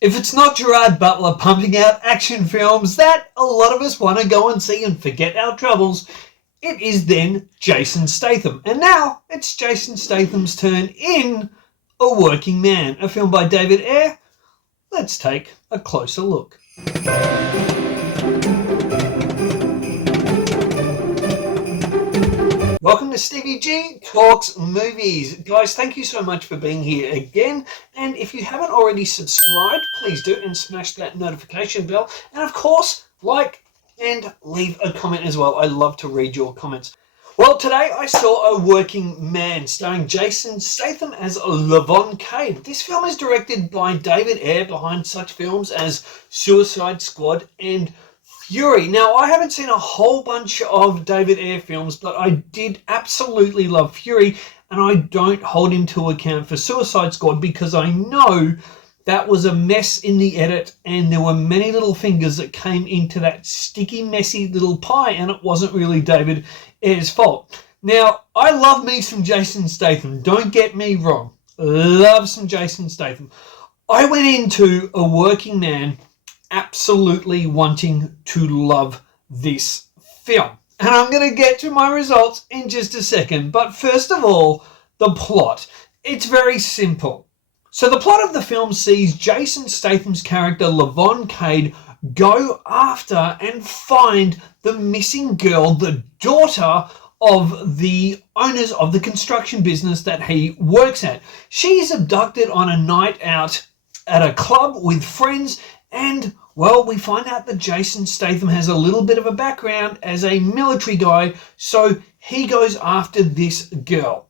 If it's not Gerard Butler pumping out action films that a lot of us want to go and see and forget our troubles, it is then Jason Statham. And now it's Jason Statham's turn in A Working Man, a film by David Ayer. Let's take a closer look. Welcome to Stevie G Talks Movies. Guys, thank you so much for being here again. And if you haven't already subscribed, please do and smash that notification bell. And of course, like and leave a comment as well. I love to read your comments. Well, today I saw A Working Man starring Jason Statham as Levon Cade. This film is directed by David Ayer, behind such films as Suicide Squad and Fury. Now, I haven't seen a whole bunch of David Ayer films, but I did absolutely love Fury, and I don't hold him to account for Suicide Squad because I know that was a mess in the edit, and there were many little fingers that came into that sticky, messy little pie, and it wasn't really David Ayer's fault. Now, I love me some Jason Statham. Don't get me wrong. Love some Jason Statham. I went into A Working Man absolutely wanting to love this film. And I'm going to get to my results in just a second. But first of all, the plot. It's very simple. So the plot of the film sees Jason Statham's character Levon Cade go after and find the missing girl, the daughter of the owners of the construction business that he works at. She's abducted on a night out at a club with friends, and, well, we find out that Jason Statham has a little bit of a background as a military guy, so he goes after this girl.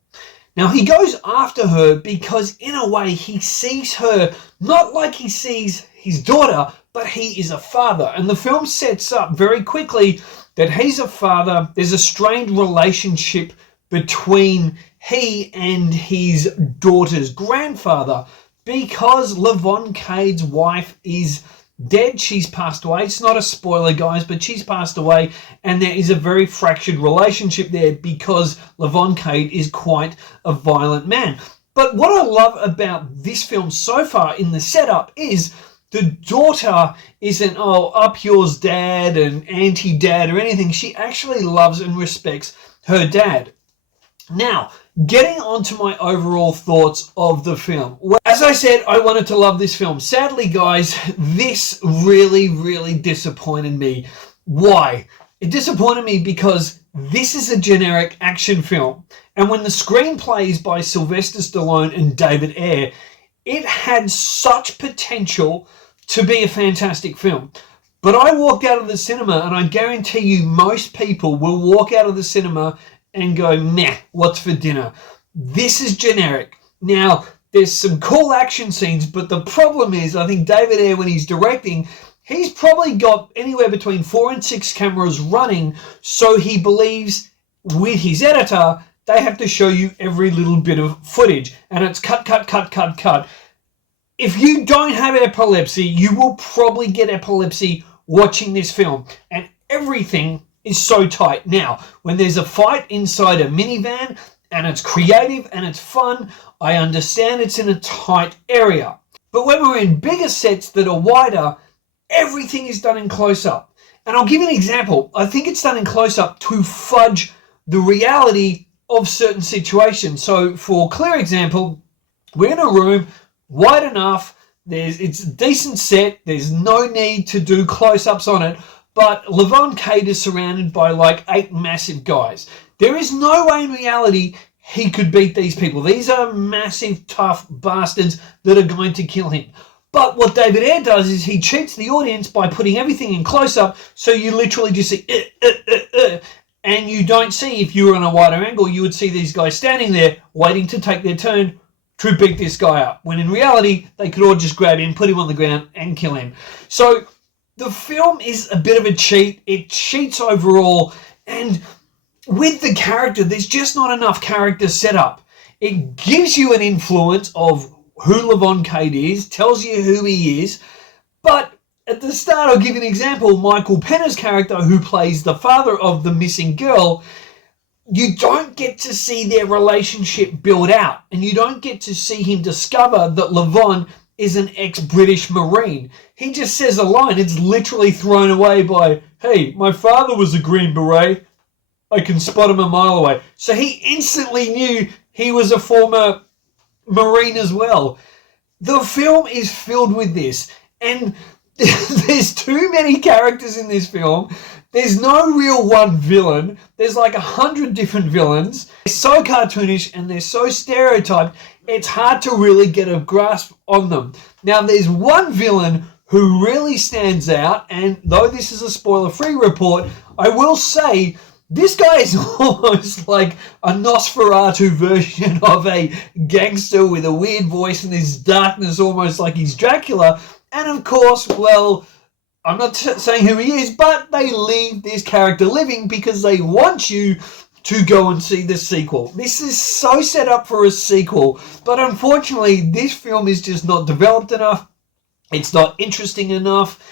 Now, he goes after her because, in a way, he sees her not like he sees his daughter, but he is a father. And the film sets up very quickly that he's a father. There's a strained relationship between he and his daughter's grandfather, because Levon Cade's wife is dead. She's passed away. It's not a spoiler, guys, but she's passed away, and there is a very fractured relationship there because Levon Cade is quite a violent man. But what I love about this film so far in the setup is the daughter isn't, oh, up yours dad and anti-dad or anything. She actually loves and respects her dad. Now, getting on to my overall thoughts of the film. Well, as I said, I wanted to love this film. Sadly, guys, this really disappointed me. Why? It disappointed me because this is a generic action film. And when the screenplay is by Sylvester Stallone and David Ayer, it had such potential to be a fantastic film. But I walked out of the cinema, and I guarantee you most people will walk out of the cinema and go, meh, what's for dinner? This is generic. Now, there's some cool action scenes, but the problem is, I think David Ayer, when he's directing, he's probably got anywhere between 4 and 6 cameras running, so he believes with his editor, they have to show you every little bit of footage, and it's cut. If you don't have epilepsy, you will probably get epilepsy watching this film, and everything is so tight. Now, when there's a fight inside a minivan and it's creative and it's fun, I understand it's in a tight area. But when we're in bigger sets that are wider, everything is done in close-up. And I'll give you an example. I think it's done in close-up to fudge the reality of certain situations. So, for clear example, we're in a room wide enough, it's a decent set, there's no need to do close-ups on it, but Levon Cade is surrounded by like 8 massive guys. There is no way in reality he could beat these people. These are massive, tough bastards that are going to kill him. But what David Ayer does is he cheats the audience by putting everything in close-up, so you literally just see, and you don't see, if you were on a wider angle, you would see these guys standing there waiting to take their turn to beat this guy up. When in reality, they could all just grab him, put him on the ground, and kill him. So the film is a bit of a cheat. It cheats overall, and with the character, there's just not enough character set up. It gives you an influence of who Levon Cade is, tells you who he is, but at the start, I'll give you an example. Michael Penner's character, who plays the father of the missing girl, you don't get to see their relationship build out, and you don't get to see him discover that Levon is an ex-British Marine. He just says a line, it's literally thrown away by, hey, my father was a Green Beret. I can spot him a mile away. So he instantly knew he was a former Marine as well. The film is filled with this, and there's too many characters in this film. There's no real one villain. There's like 100 different villains. They're so cartoonish and they're so stereotyped, it's hard to really get a grasp on them. Now, there's one villain who really stands out, and though this is a spoiler-free report, I will say this guy is almost like a Nosferatu version of a gangster with a weird voice and this darkness, almost like he's Dracula. And of course, well, I'm not saying who he is, but they leave this character living because they want you to go and see the sequel. This is so set up for a sequel, but unfortunately, this film is just not developed enough. It's not interesting enough.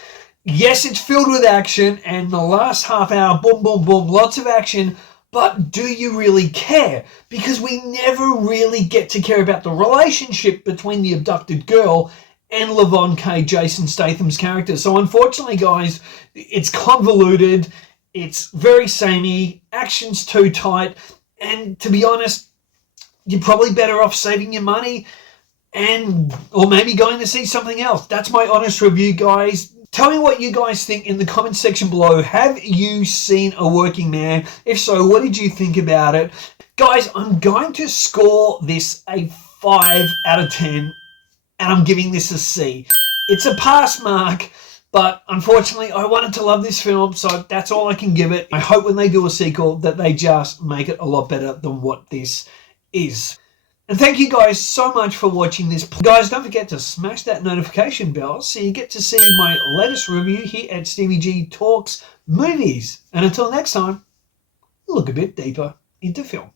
Yes, it's filled with action, and the last half hour, boom, boom, boom, lots of action, but do you really care? Because we never really get to care about the relationship between the abducted girl and Levon K, Jason Statham's character. So unfortunately, guys, it's convoluted, it's very samey, action's too tight, and to be honest, you're probably better off saving your money or maybe going to see something else. That's my honest review, guys. Tell me what you guys think in the comment section below. Have you seen A Working Man? If so, what did you think about it? Guys, I'm going to score this a 5 out of 10, and I'm giving this a C. It's a pass mark, but unfortunately, I wanted to love this film, so that's all I can give it. I hope when they do a sequel that they just make it a lot better than what this is. And thank you guys so much for watching this. Guys, don't forget to smash that notification bell so you get to see my latest review here at Stevie G Talks Movies. And until next time, look a bit deeper into film.